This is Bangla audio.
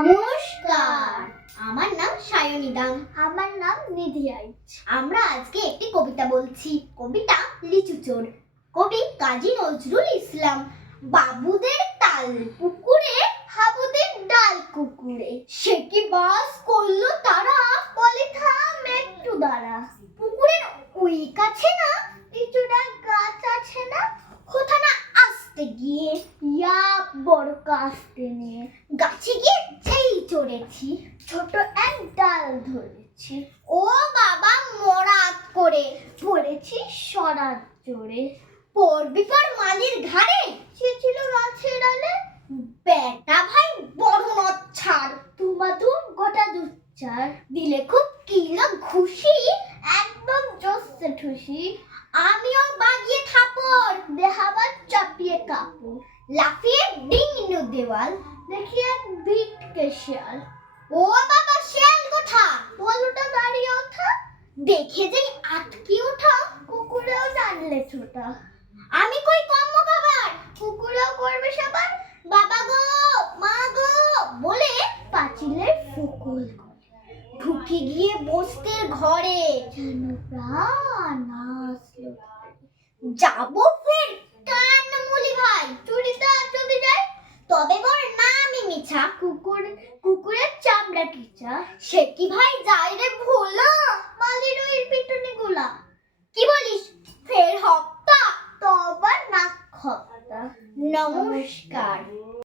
নমস্কার, আমার নাম সায়নিদা। আমার নাম নিধি আইচ। আমরা আজকে একটি কবিতা বলছি। কবিতা লিচু চোর। কবি কাজী নজরুল ইসলাম। বাবুদের তাল পুকুরে, হাবুদের ডাল কুকুরে, সে কি বাস করলো তারা। বলে থাম একটু দাঁড়া। পুকুরের ওই কাছে না, কিছুটা গাছ আছে না, কোথা না আসতে গিয়ে ইয়া বড় কাস্তে নিয়ে গাছে গিয়ে যেই চড়েছি, ছোট এক ডাল ধরেছি। ও বাবা মরাত করে পড়েছি সরাত জোরে। পড়বি পর মালির ঘাড়ে, সে ছিল গাছের ডালে, বেটা ভাই বড় নচ্ছাড়। তুমাতুম গোটা দুচ্চার, দিলে খুব কিলো ঘুষি, একদম জোসে ঠুসি। আমিও বাগিয়ে থাপড়, দেহাবার চাপিয়ে কাপড়, লাফিয়ে ডিঙিনো দেওয়াল। দেখি এক ভিটকে শিয়াল, ও বাবা শেয়াল কোথা, ভলুটা দাঁড়িয়ে ওঠা, দেখে যেই আটকি ওঠা। কুকুরেও জানলে ছোটা, আমি কই কম্ম খাবার, কুকুরেও করবে সবার। বাবা গো মা গো বলে পাঁচিলের ফুকুল করে, ঢুকে গিয়ে বসতে ঘরে। যেন প্রাণ আসলো। যাবো ফের কান মুলি ভাই, চুরিটা যদি যায়, তবে বল না আমি মিছা। কুকুরের চামড়া কিচা, সে কি ভাই যায় রে ভোলা। মালির ওই পিটুনি গুলা, কি বলিস ফের হপ্তা। তো আবার নাক খপ্তা। নমস্কার।